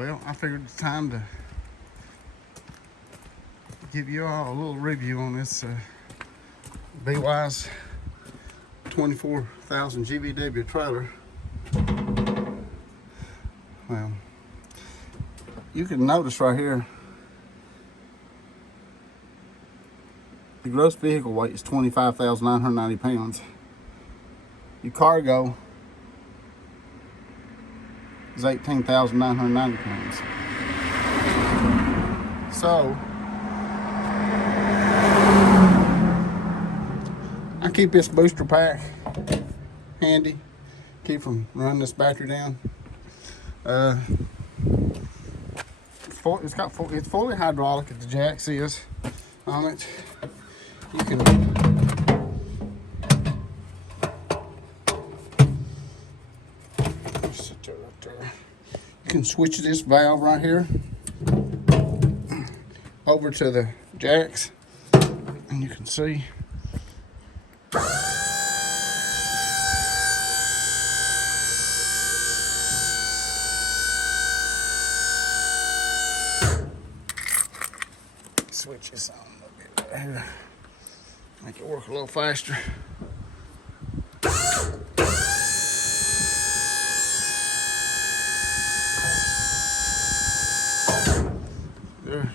Well, I figured it's time to give you all a little review on this BWISE 24,000 GVW trailer. Well, you can notice right here, the gross vehicle weight is 25,990 pounds. Your cargo is 18,990 pounds. So, I keep this booster pack handy, keep from running this battery down. It's fully hydraulic, as the jacks is on it. You can sit there right there. You can switch this valve right here over to the jacks, and you can see switch this on a little bit right here, make it work a little faster. There.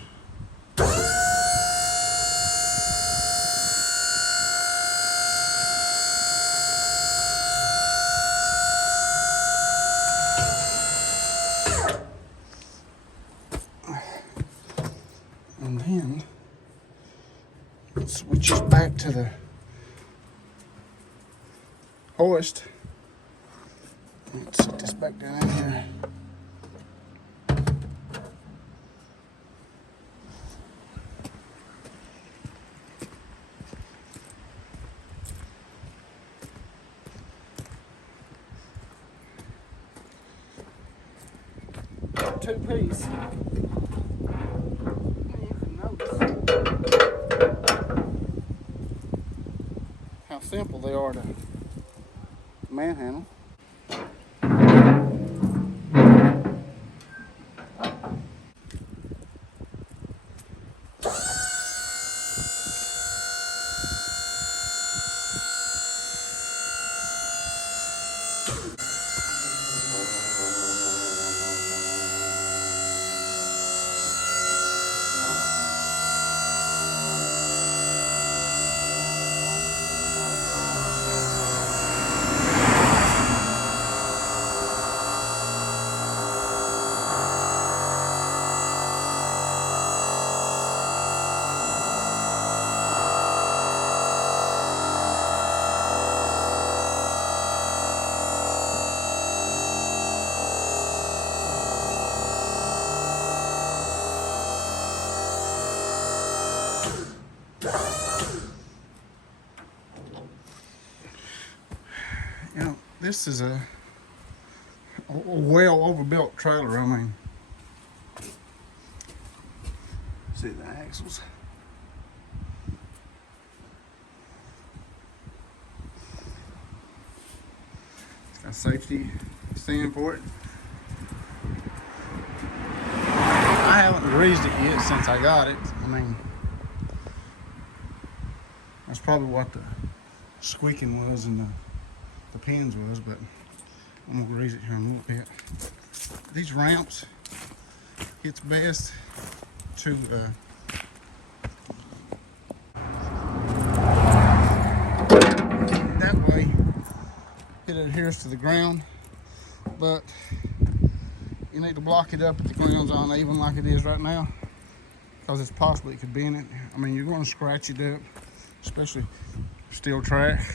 And then it switches back to the hoist. Let's set this back down in here. Two-piece. How simple they are to manhandle. You know, this is a well overbuilt trailer. I mean, see the axles. It's got a safety stand for it. I haven't greased it yet since I got it. I mean, that's probably what the squeaking was and the pins was, but I'm gonna grease it here in a little bit. These ramps, it's best to that way it adheres to the ground, but you need to block it up if the ground's uneven like it is right now, because it's possible it could be in it. I mean, you're going to scratch it up, especially steel track.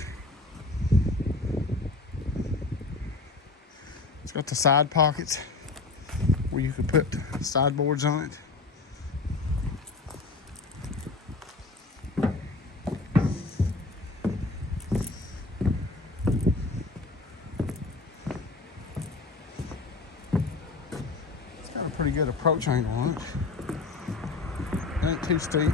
It's got the side pockets where you could put sideboards on it. It's got a pretty good approach angle on it. It ain't too steep.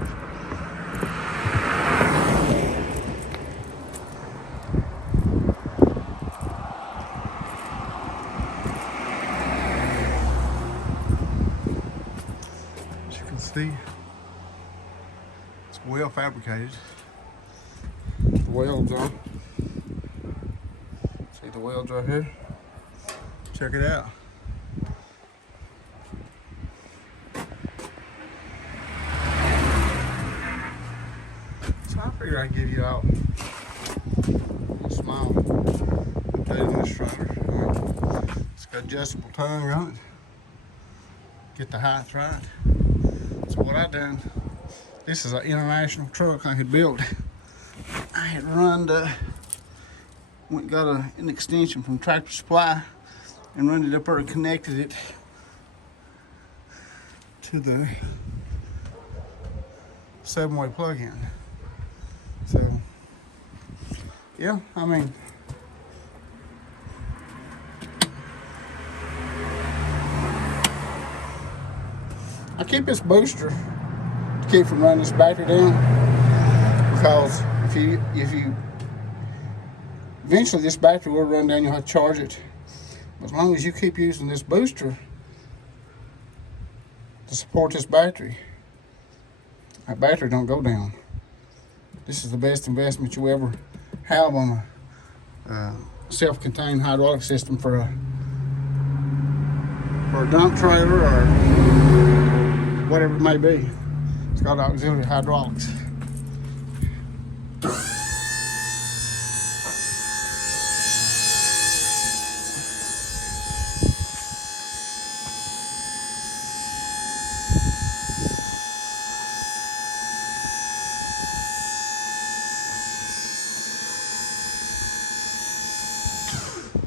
can see, it's well fabricated. The welds on. See the welds right here? Check it out. So I figured I'd give you out a small update on this trailer. It's got adjustable tongue on it. Get the height right. So what I done, this is an international truck I had built. I had run went and got an extension from Tractor Supply and run it up there and connected it to the 7-way plug-in. So yeah, I mean, I keep this booster to keep from running this battery down, because if you eventually this battery will run down, you'll have to charge it. But as long as you keep using this booster to support this battery, that battery don't go down. This is the best investment you ever have on a self-contained hydraulic system for a dump trailer or whatever it may be. It's got auxiliary hydraulics.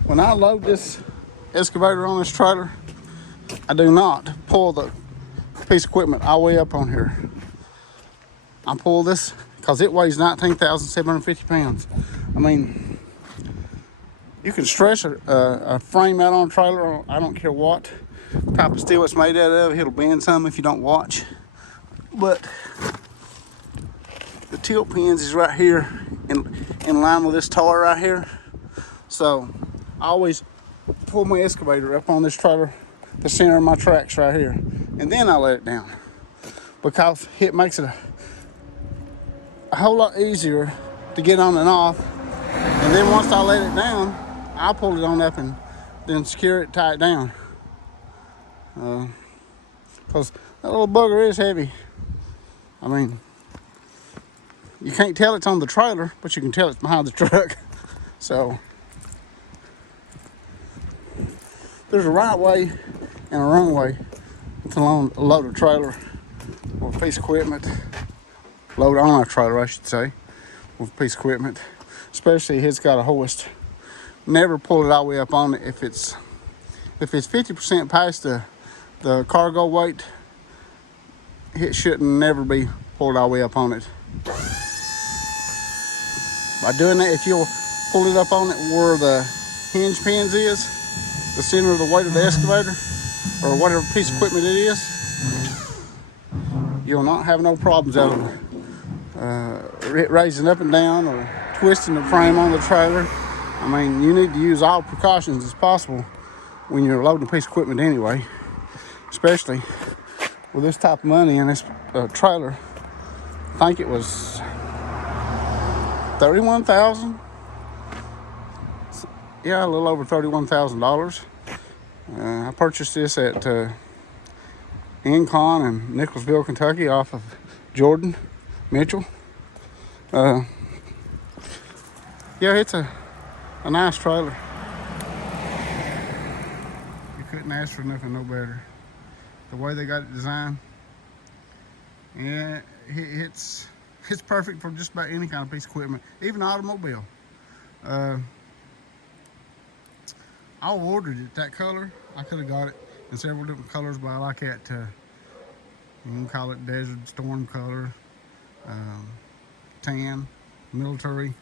When I load this excavator on this trailer, I do not pull the piece of equipment all the way up on here. I pull this because it weighs 19,750 pounds. I mean, you can stretch a frame out on a trailer, I don't care what type of steel it's made out of, it'll bend some if you don't watch. But the tilt pins is right here in line with this tar right here. So I always pull my excavator up on this trailer, the center of my tracks right here, and then I let it down, because it makes it a whole lot easier to get on and off. And then once I let it down, I pull it on up and then secure it, tie it down, because that little bugger is heavy. I mean, you can't tell it's on the trailer, but you can tell it's behind the truck. So there's a right way and a wrong way to load a trailer with a piece of equipment. Load on a trailer, I should say, with a piece of equipment, especially if it's got a hoist. Never pull it all the way up on it. If it's 50% past the cargo weight, it shouldn't never be pulled all the way up on it. By doing that, if you'll pull it up on it where the hinge pins is, the center of the weight of the excavator, or whatever piece of equipment it is, you'll not have no problems out of it raising up and down or twisting the frame on the trailer. I mean, you need to use all precautions as possible when you're loading a piece of equipment anyway, especially with this type of money in this trailer. I think it was $31,000. Yeah, a little over $31,000. I purchased this at Incon in Nicholsville, Kentucky, off of Jordan Mitchell. Yeah, it's a nice trailer. You couldn't ask for nothing no better. The way they got it designed, yeah, it's perfect for just about any kind of piece of equipment, even an automobile. I ordered it that color. I could have got it in several different colors, but I like that. You can call it desert storm color, tan, military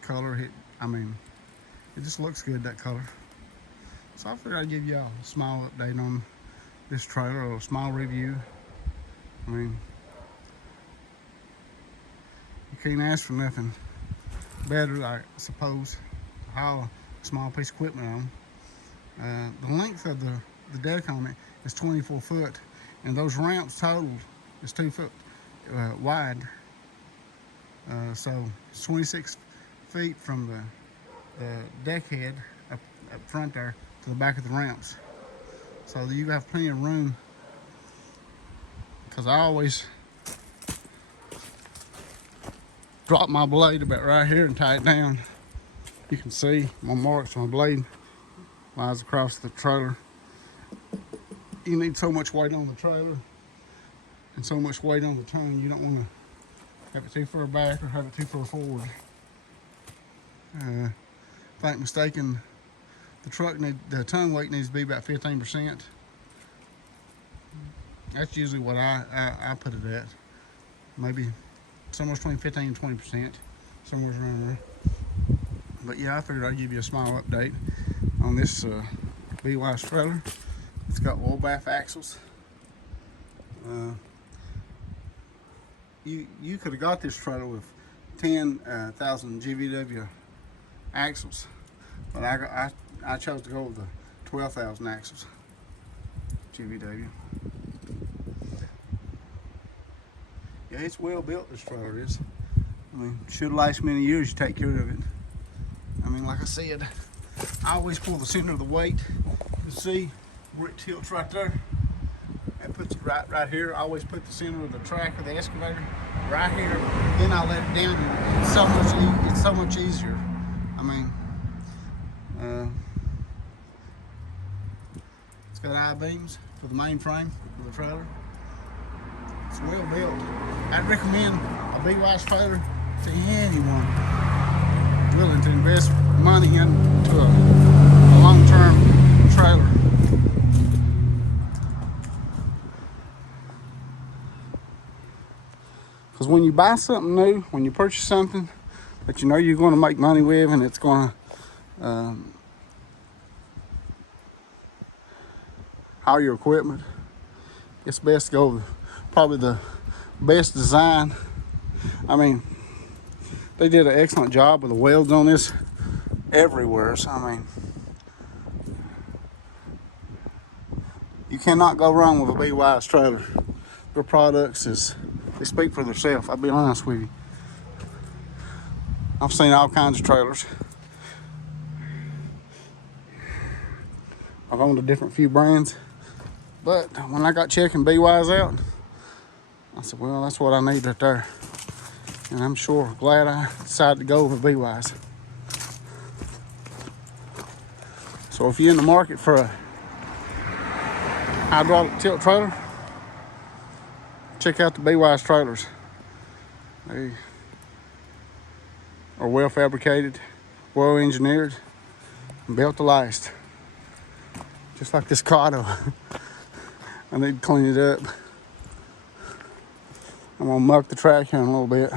color. I mean, it just looks good, that color. So I figured I'd give y'all a small update on this trailer, or a small review. I mean, you can't ask for nothing better, I suppose, to haul a small piece of equipment on. The length of the deck on it is 24 foot, And those ramps total is 2 foot wide. So it's 26 feet from the deck head up front there to the back of the ramps. So you have plenty of room, because I always drop my blade about right here and tie it down. You can see my marks on my blade lies across the trailer. You need so much weight on the trailer and so much weight on the tongue, you don't want to have it too far back or have it too far forward. If I ain't mistaken, the tongue weight needs to be about 15%. That's usually what I put it at. Maybe somewhere between 15 and 20%, somewhere around there. But yeah, I figured I'd give you a small update on this BWISE trailer. It's got oil bath axles. You could have got this trailer with 10,000 GVW axles, but I chose to go with the 12,000 axles GVW. Yeah, it's well built, this trailer is. I mean, should last many years, you take care of it. I mean, like I said, I always pull the center of the weight. You see where it tilts right there? That puts it right here. I always put the center of the track of the excavator right here. Then I let it down. And it's so much easier. I mean, it's got I-beams for the main frame of the trailer. It's well built. I'd recommend a BWISE trailer to anyone willing to invest money into a long-term trailer. Because when you buy something new, when you purchase something that you know you're going to make money with, and it's going to hire your equipment, it's best to go with probably the best design. I mean, they did an excellent job with the welds on this everywhere. So, I mean, you cannot go wrong with a BWISE trailer. Their products they speak for themselves. I'll be honest with you. I've seen all kinds of trailers. I've owned a different few brands, but when I got checking BWISE out, I said, well, that's what I need right there. And I'm sure glad I decided to go with BWISE. So if you're in the market for a hydraulic tilt trailer, check out the BWISE trailers. They are well fabricated, well engineered, and built to last. Just like this KATO. I need to clean it up. I'm gonna muck the track here in a little bit.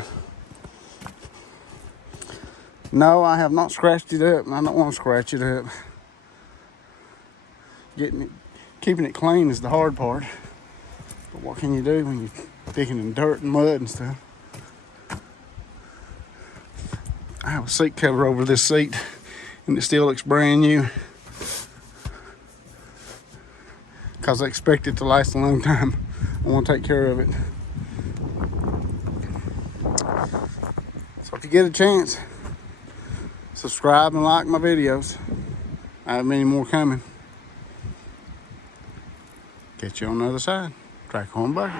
No, I have not scratched it up, and I don't want to scratch it up. Keeping it clean is the hard part. But what can you do when you're digging in dirt and mud and stuff? I have a seat cover over this seat, and it still looks brand new, because I expect it to last a long time. I want to take care of it. So if you get a chance, subscribe and like my videos. I have many more coming. Catch you on the other side. TrackHoe&Bucket.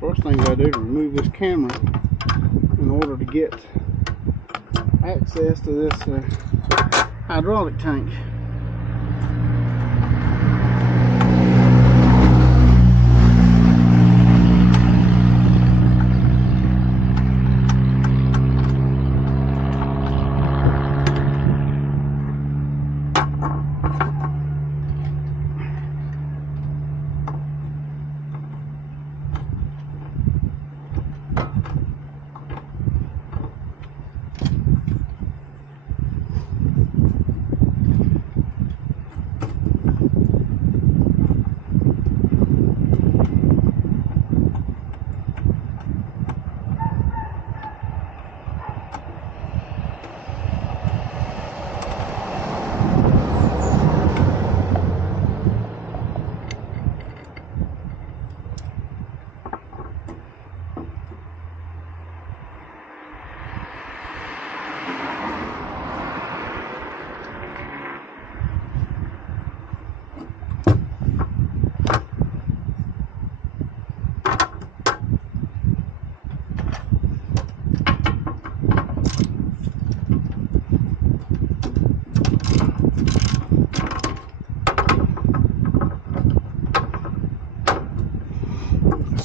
First thing I do is remove this camera in order to get access to this hydraulic tank.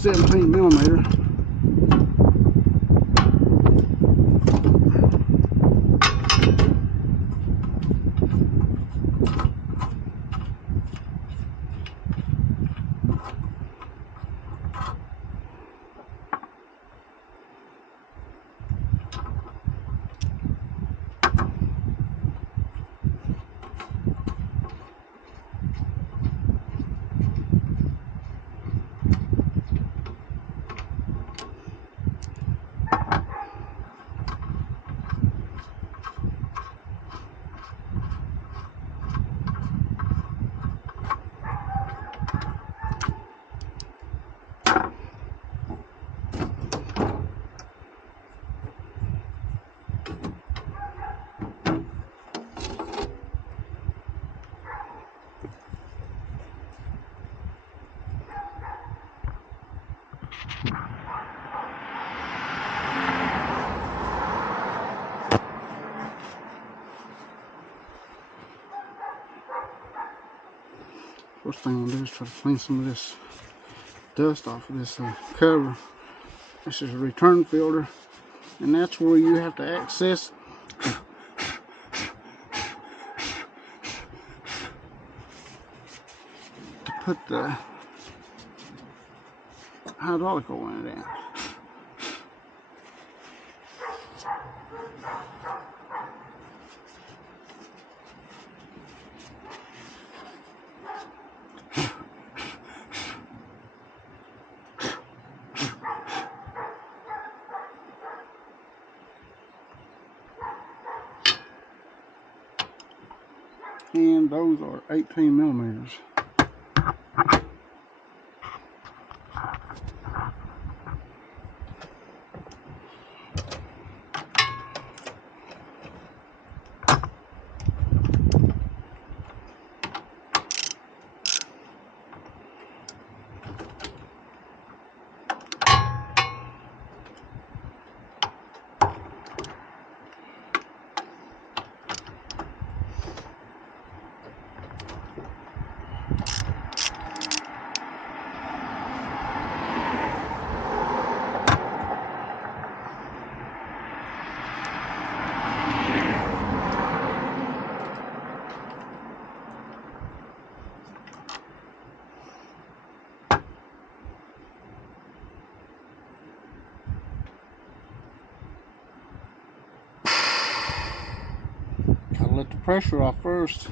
17 millimeter. First thing I'm gonna do is try to clean some of this dust off of this cover. This is a return filter, and that's where you have to access to put the hydraulic oil in it. And those are 18 millimeters. Gotta let the pressure off first.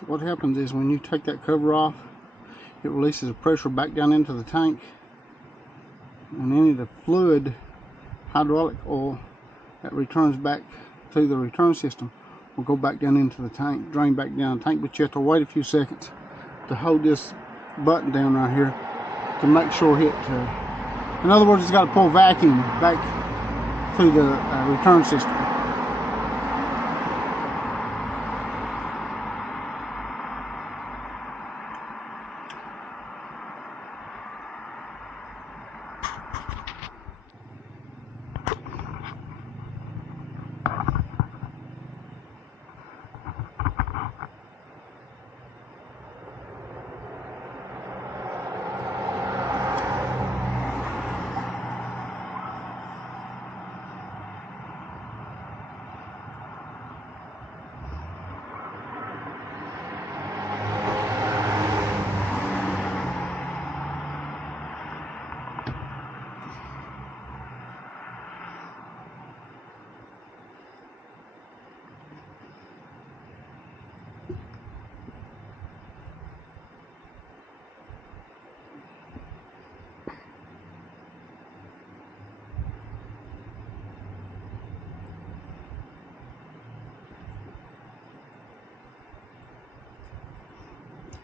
So what happens is when you take that cover off, it releases the pressure back down into the tank, and any of the fluid hydraulic oil that returns back to the return system will go back down into the tank, drain back down the tank. But you have to wait a few seconds to hold this button down right here to make sure it in other words, it's got to pull vacuum back to the return system.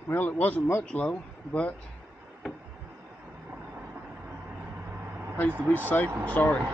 Well, it wasn't much low, but pays to be safe and sorry.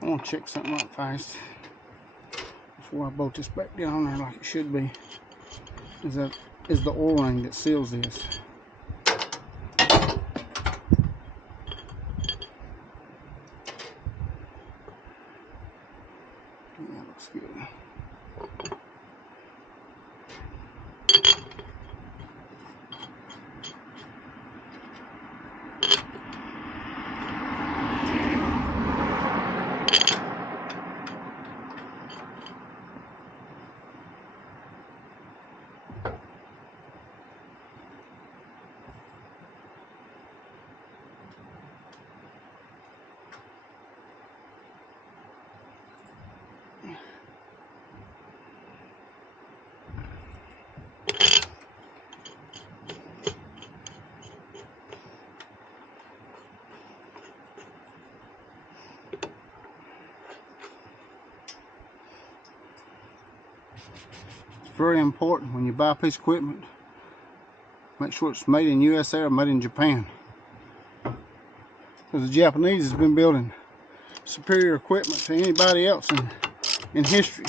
I want to check something out fast before I bolt this back down there like it should be. Is the O-ring that seals this. Yeah, looks good. Very important when you buy a piece of equipment, make sure it's made in USA or made in Japan, because the Japanese has been building superior equipment to anybody else in history.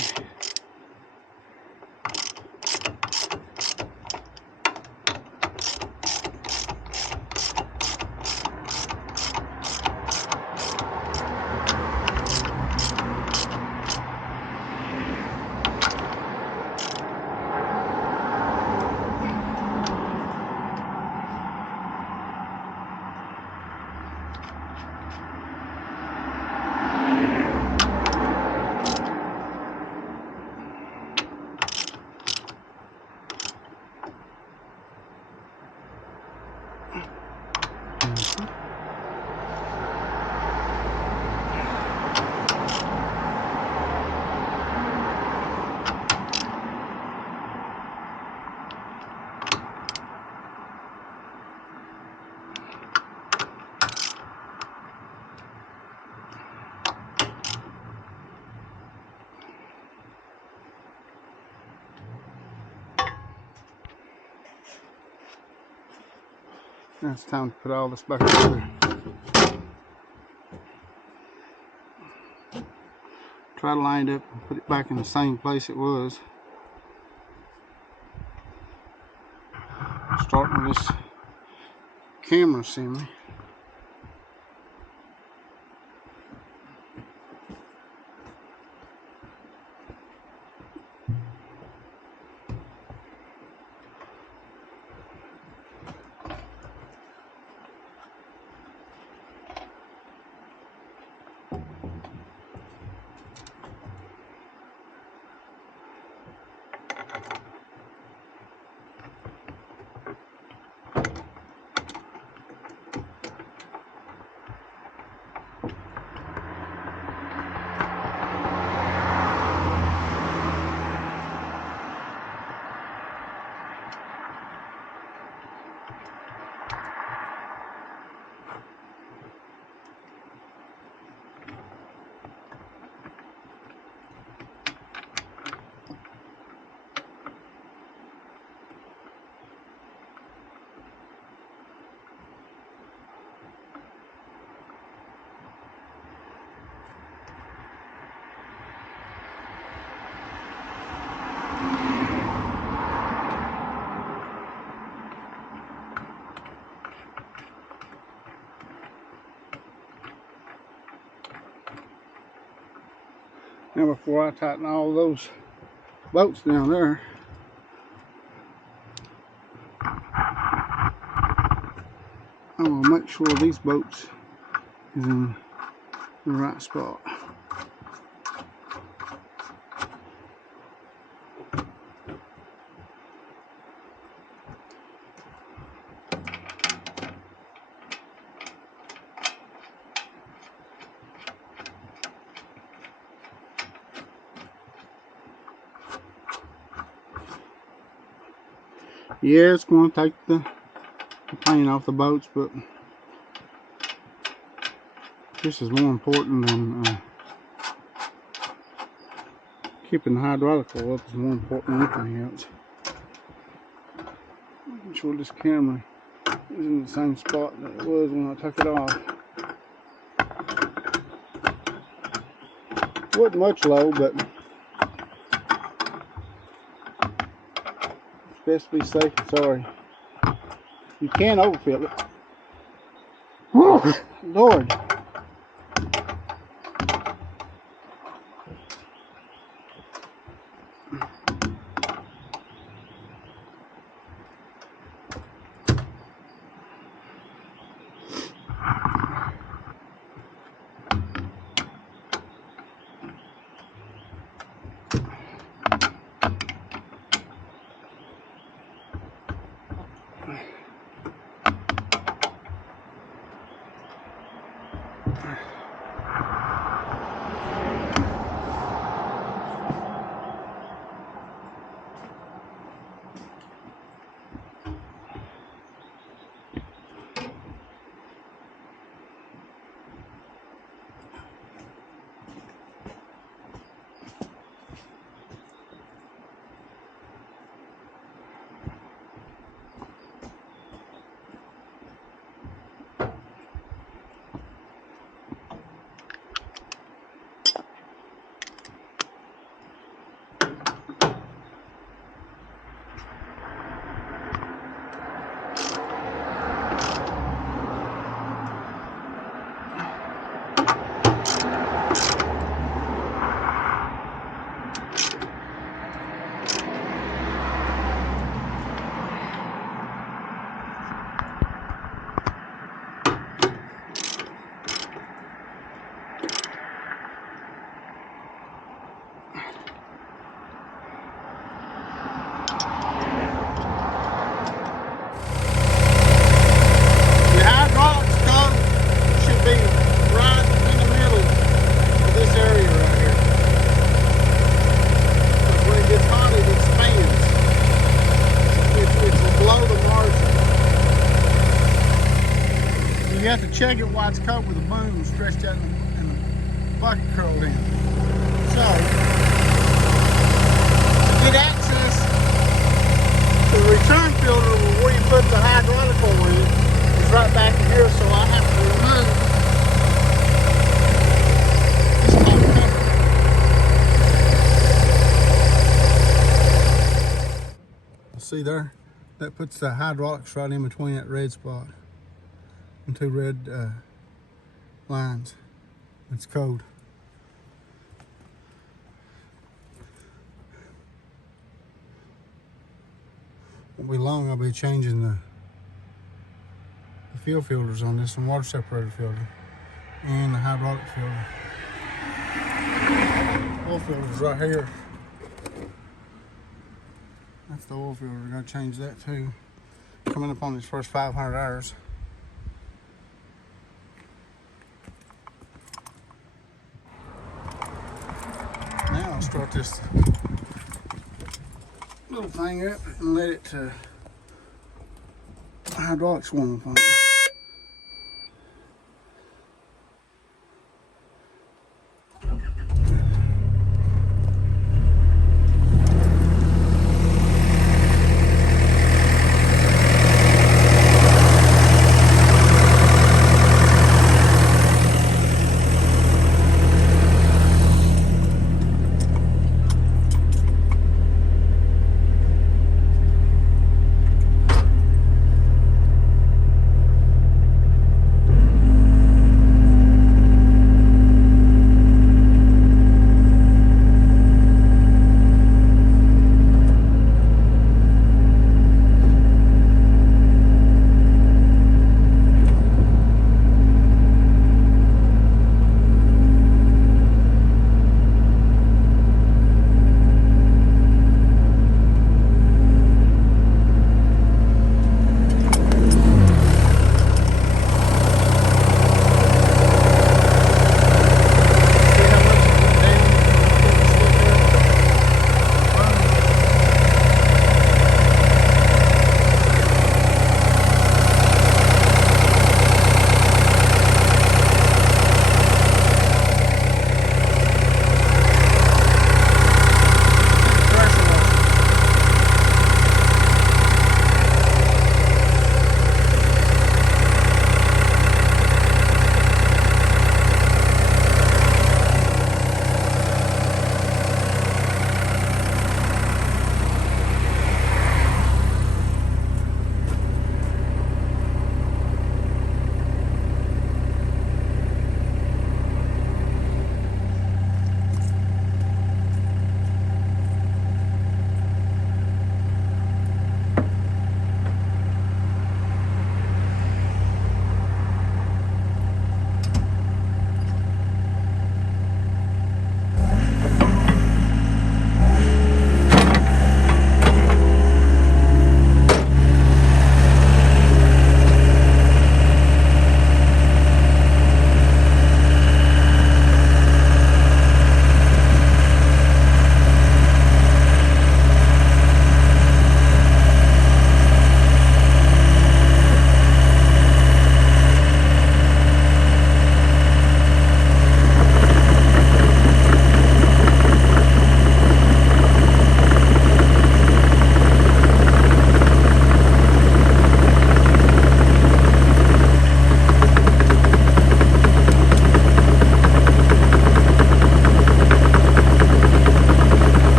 Now it's time to put all this back together. Try to line it up and put it back in the same place it was. Starting with this camera semi. Now before I tighten all those bolts down there, I'm going to make sure these bolts is in the right spot. Yeah, it's going to take the paint off the boats, but this is more important than keeping the hydraulic oil up. Is more important than anything else. Making sure this camera is in the same spot that it was when I took it off. Wasn't much low, but it's best to be safe than sorry. You can overfill it. Whew, Lord. You have to check it while it's covered with a boom stretched out and the bucket curled in. So, to get access to the return filter where you put the hydraulic oil in is right back in here, so I have to remove this top cover. See there? That puts the hydraulics right in between that red spot. And two red lines. It's code. Won't be long. I'll be changing the fuel filters on this, and water separator filter, and the hydraulic filter. Oil filter's right here. That's the oil filter. We're gonna change that too. Coming up on these first 500 hours. Now I'll start this little thing up and let it hydraulics warm up on it.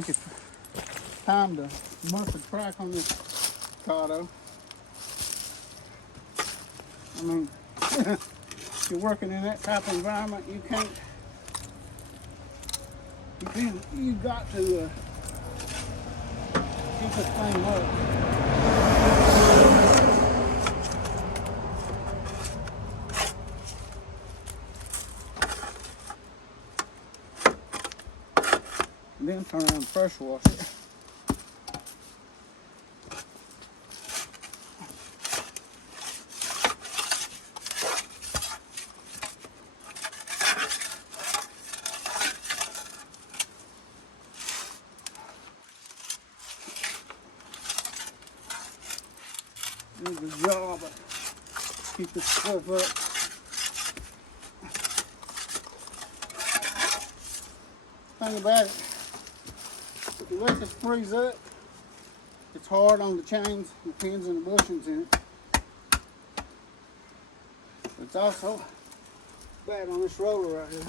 think it's time to must the track on this KATO. I mean, if you're working in that type of environment, you can't. You got to keep this thing up. And then turn around and pressure wash it. Do a good job of keep this stuff up. Thing about it, if you let this freeze up, it's hard on the chains, the pins, and the bushings in it. It's also bad on this roller right here.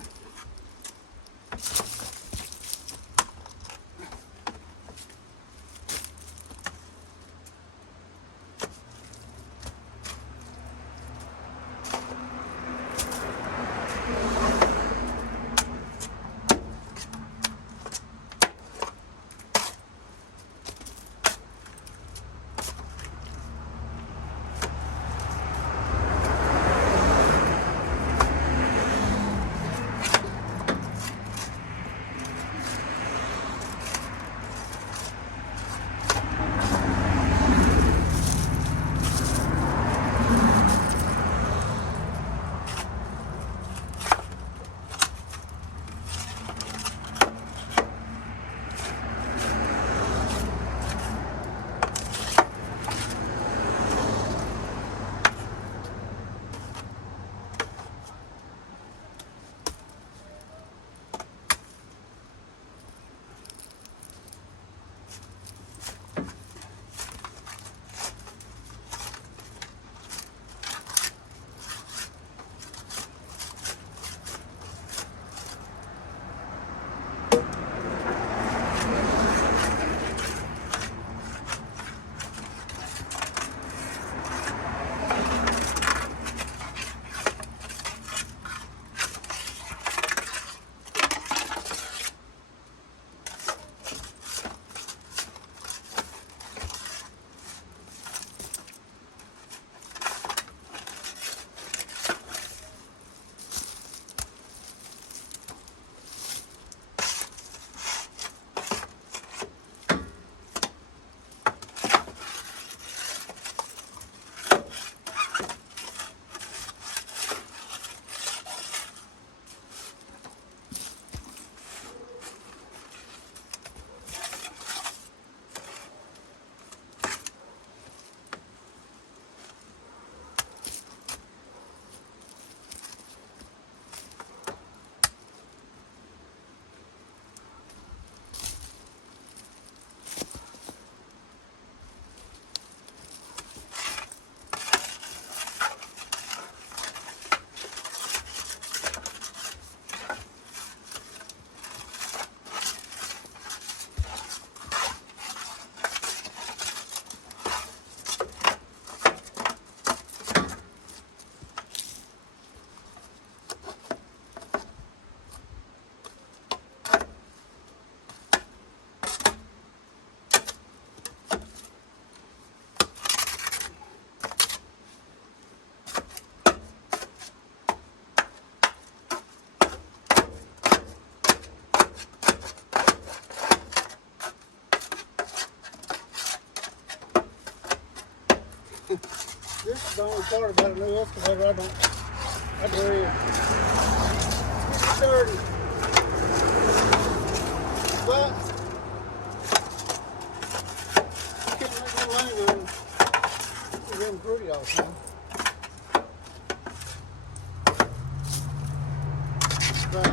This is the only part about a new excavator I believe it's dirty. But you can't make no money on it. It's getting pretty all the time. But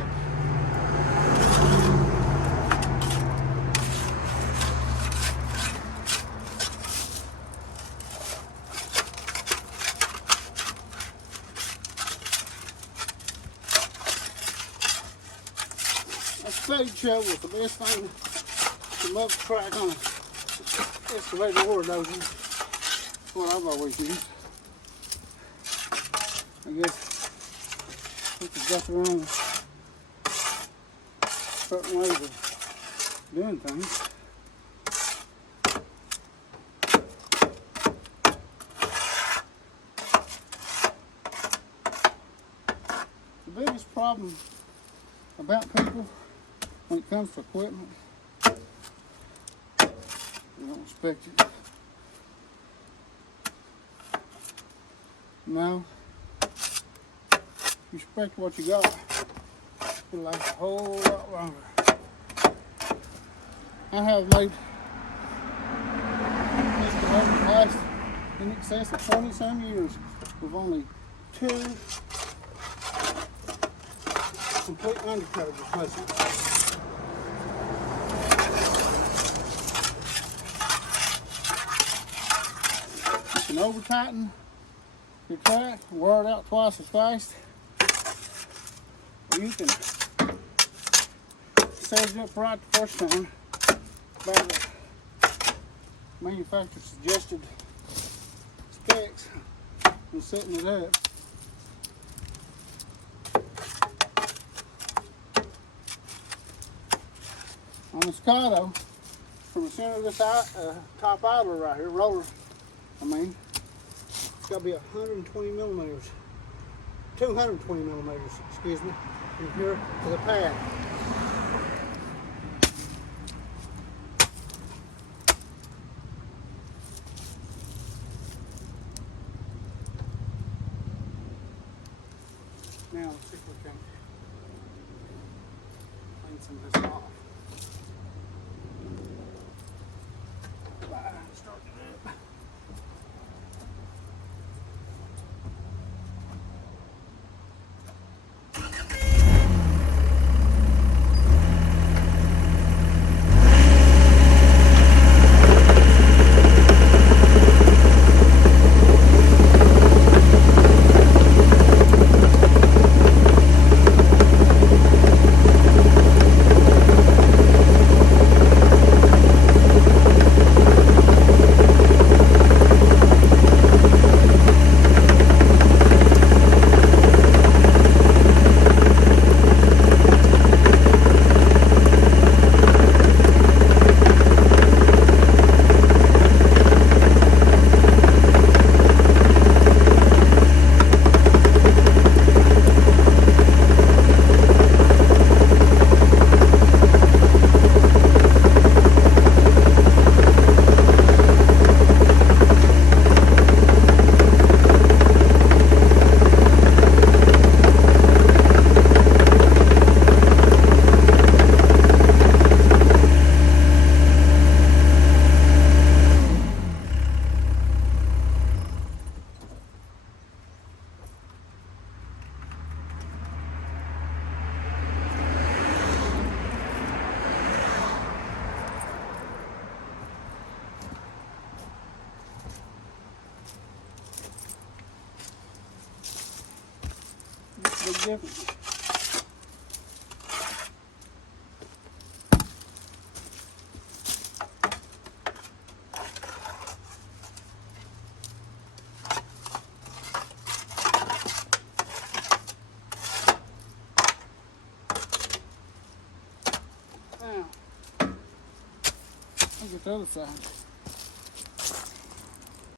a spade shovel is the best thing the mug crack on an excavator or a dozer. That's what I've always used. I guess put the guts around certain ways of doing things. The biggest problem about people when it comes to equipment, they don't respect it. No, you respect what you got, it'll last a whole lot longer. I have made excavator last in excess of 20-some years with only 2 complete undercutter replacements. You can over tighten your track, wear it out twice as fast, or you can set it up right the first time by the manufacturer suggested specs and setting it up. On this KATO, from the center of this top idler right here, roller, it's got to be 120 millimeters, 220 millimeters, excuse me, from here to the pad. Now let's see if we can clean some of this off. Start it up. Big difference. Now, look at the other side.